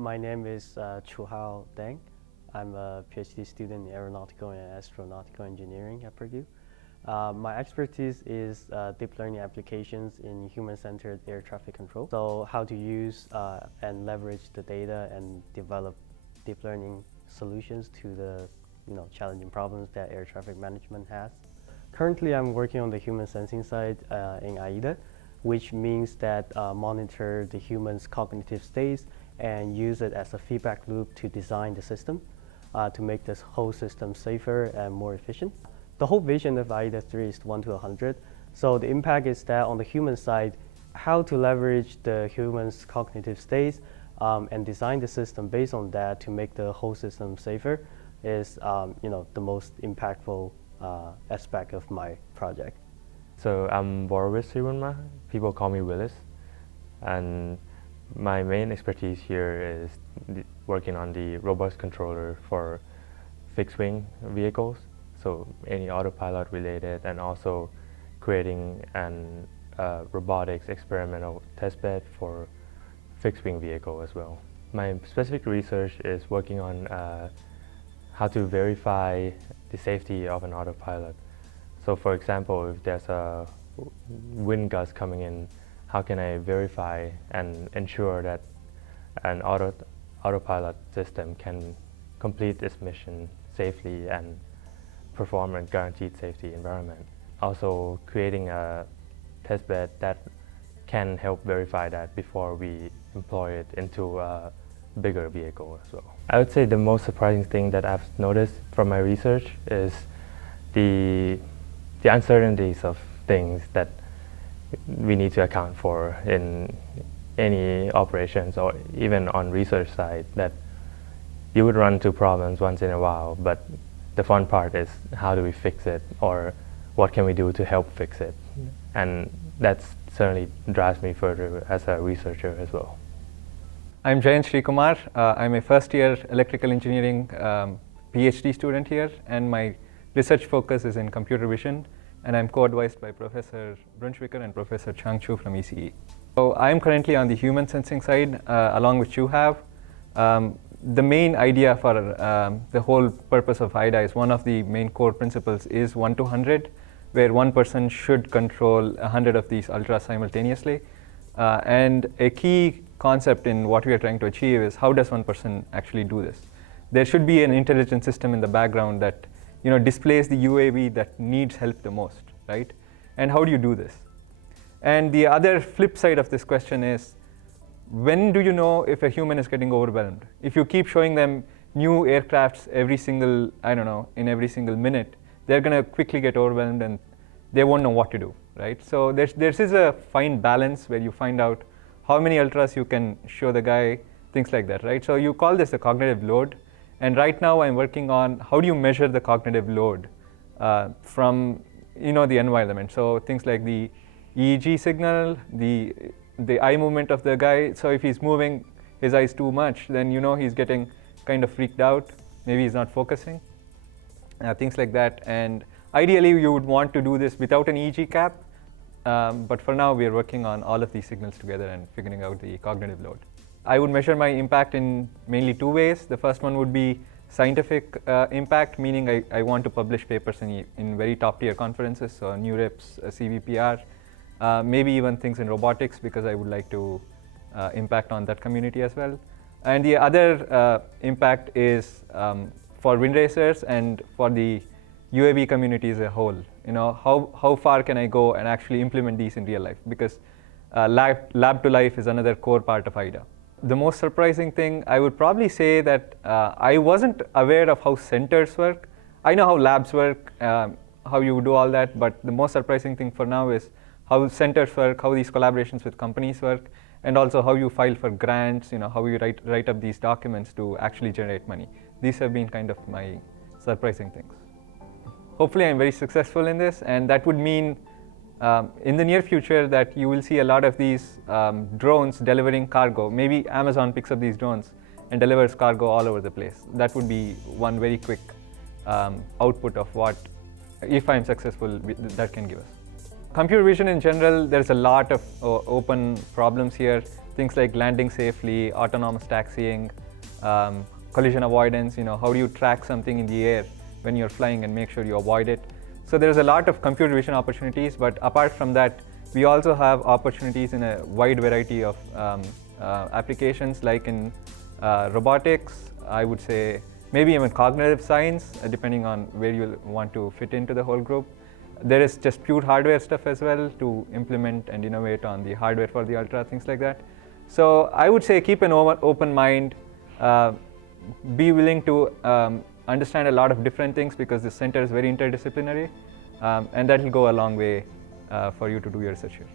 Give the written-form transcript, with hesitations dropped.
My name is Chuhao Deng. I'm a PhD student in aeronautical and astronautical engineering at Purdue. My expertise is deep learning applications in human-centered air traffic control. So how to use and leverage the data and develop deep learning solutions to the challenging problems that air traffic management has. Currently, I'm working on the human sensing side in AIDA, which means that monitor the human's cognitive states and use it as a feedback loop to design the system to make this whole system safer and more efficient. The whole vision of AIDA3 is 1 to 100. So the impact is that on the human side, how to leverage the human's cognitive states and design the system based on that to make the whole system safer is the most impactful aspect of my project. So I'm Boris Sirunma. People call me Willis, and my main expertise here is working on the robust controller for fixed-wing vehicles, so any autopilot related, and also creating an robotics experimental testbed for fixed-wing vehicle as well. My specific research is working on how to verify the safety of an autopilot. So for example, if there's a wind gust coming in, how can I verify and ensure that an autopilot system can complete its mission safely and perform a guaranteed safety environment? Also creating a testbed that can help verify that before we employ it into a bigger vehicle as well. I would say the most surprising thing that I've noticed from my research is the uncertainties of things that we need to account for in any operations or even on research side, that you would run into problems once in a while, but the fun part is how do we fix it, or what can we do to help fix it? And that certainly drives me further as a researcher as well. I'm Jayant Srikumar. I'm a first-year electrical engineering PhD student here, and my research focus is in computer vision, and I'm co-advised by Professor Brunschwicker and Professor Chang Chu from ECE. So I'm currently on the human sensing side, along with Chu have. The main idea for the whole purpose of AIDA is one of the main core principles is 1 to 100, where one person should control 100 of these ultras simultaneously. And a key concept in what we are trying to achieve is how does one person actually do this? There should be an intelligent system in the background that displays the UAV that needs help the most, right? And how do you do this? And the other flip side of this question is, when do you know if a human is getting overwhelmed? If you keep showing them new aircrafts every single, in every single minute, they're going to quickly get overwhelmed and they won't know what to do, right? So there is a fine balance where you find out how many ultras you can show the guy, things like that, right? So you call this the cognitive load. And right now I'm working on how do you measure the cognitive load from the environment. So things like the EEG signal, the eye movement of the guy. So if he's moving his eyes too much, then he's getting kind of freaked out. Maybe he's not focusing, things like that. And ideally you would want to do this without an EEG cap. But for now we are working on all of these signals together and figuring out the cognitive load. I would measure my impact in mainly two ways. The first one would be scientific impact, meaning I want to publish papers in very top tier conferences, so NeurIPS, CVPR, maybe even things in robotics, because I would like to impact on that community as well. And the other impact is for wind racers and for the UAV community as a whole. How far can I go and actually implement these in real life? Because lab to life is another core part of AIDA. The most surprising thing, I would probably say that I wasn't aware of how centers work. I know how labs work, how you do all that, but the most surprising thing for now is how centers work, how these collaborations with companies work, and also how you file for grants, how you write up these documents to actually generate money. These have been kind of my surprising things. Hopefully I'm very successful in this, and that would mean in the near future that you will see a lot of these drones delivering cargo. Maybe Amazon picks up these drones and delivers cargo all over the place. That would be one very quick output of what, if I'm successful, that can give us. Computer vision in general, there's a lot of open problems here. things like landing safely, autonomous taxiing, collision avoidance. How do you track something in the air when you're flying and make sure you avoid it? So there's a lot of computer vision opportunities, but apart from that, we also have opportunities in a wide variety of applications, like in robotics, I would say, maybe even cognitive science, depending on where you want to fit into the whole group. There is just pure hardware stuff as well to implement and innovate on the hardware for the Ultra, things like that. So I would say keep an open mind, be willing to understand a lot of different things, because the center is very interdisciplinary, and that will go a long way for you to do your research here.